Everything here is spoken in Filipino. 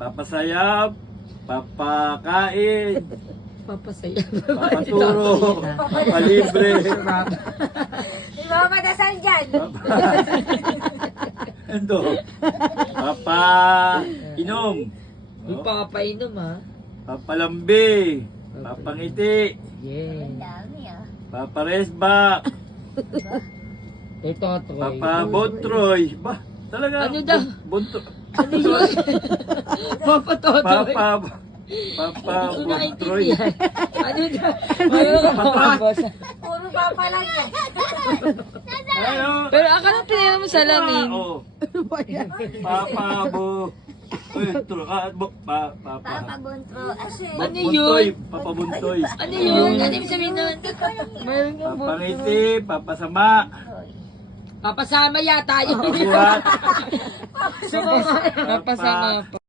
papasayap, papakain, Papasaya. papaturo, papalibre, May mga madasal dyan. ando, papainom, Yung pakapainom ha. papalambi, papangiti, Yeah. Dami ah. paparesbak, Ito, Troy. papabontroy, ba, talaga, Ano daw? bontroy, Ano yun? Papatotoy. Bontroy, Naintindihan. Ano daw? Ano Puro papa lang yan. ano, Pero akala pinaya mo salamin. oh, papabo, Papa Bontro. Ano Buntoy, yun? papabuntoy. Ano yun? Ano yung sabihin nun? Mayroon nga po. Papangiti, papasama, Papasama yata yun. papabuhat, Papasama pa.